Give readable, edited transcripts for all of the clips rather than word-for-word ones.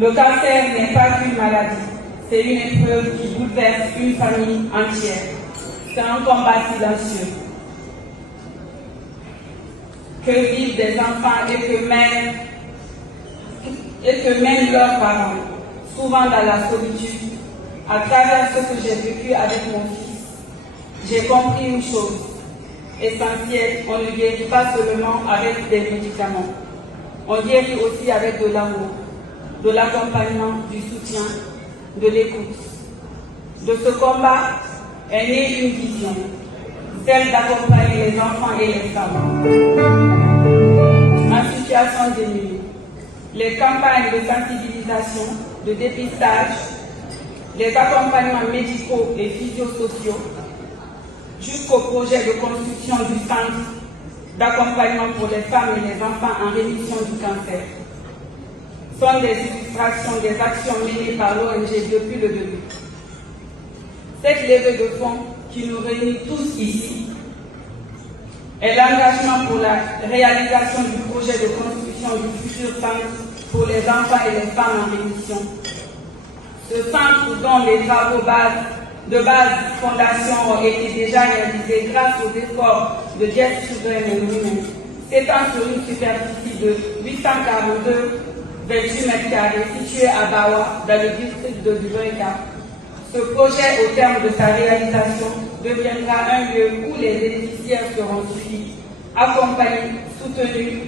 Le cancer n'est pas qu'une maladie, c'est une épreuve qui bouleverse une famille entière. C'est un combat silencieux que vivent des enfants et que mènent leurs parents, souvent dans la solitude. À travers ce que j'ai vécu avec mon fils, j'ai compris une chose essentielle: on ne guérit pas seulement avec des médicaments, on guérit aussi avec de l'amour, de l'accompagnement, du soutien, de l'écoute. De ce combat est née une vision, celle d'accompagner les enfants et les femmes en situation démunie. Les campagnes de sensibilisation, de dépistage, les accompagnements médicaux et physiosociaux, jusqu'au projet de construction du centre d'accompagnement pour les femmes et les enfants en rémission du cancer, sont des illustrations des actions menées par l'ONG depuis le début. Cette levée de fonds qui nous réunit tous ici est l'engagement pour la réalisation du projet de construction du futur centre pour les enfants et les femmes en rémission. Ce centre dont les travaux de base fondation ont été déjà réalisés grâce aux efforts de Just Children and Women, s'étend sur une superficie de 842,28 m² située à Bawa, dans le district de Dubreka. Ce projet, au terme de sa réalisation, deviendra un lieu où les bénéficiaires seront suivis, accompagnés, soutenus,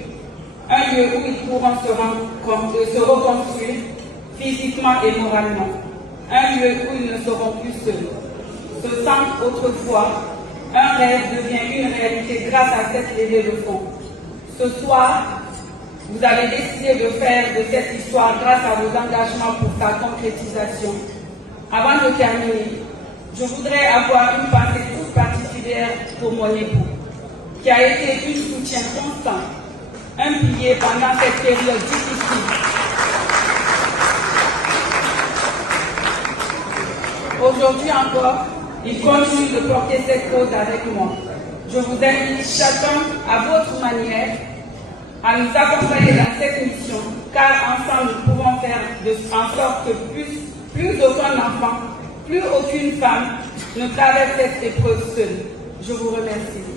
un lieu où ils pourront se reconstruire physiquement et moralement, un lieu où ils ne seront plus seuls. Ce centre, autrefois un rêve, devient une réalité grâce à cette levée de fonds. Ce soir, vous avez décidé de faire de cette histoire grâce à vos engagements pour sa concrétisation. Avant de terminer, je voudrais avoir une pensée toute particulière pour mon époux, qui a été un soutien constant, un pilier pendant cette période difficile. Aujourd'hui encore, il continue de porter cette cause avec moi. Je vous invite chacun à votre manière à nous accompagner dans cette mission, car ensemble nous pouvons faire en sorte que plus aucun enfant, plus aucune femme ne traverse cette épreuve seule. Je vous remercie.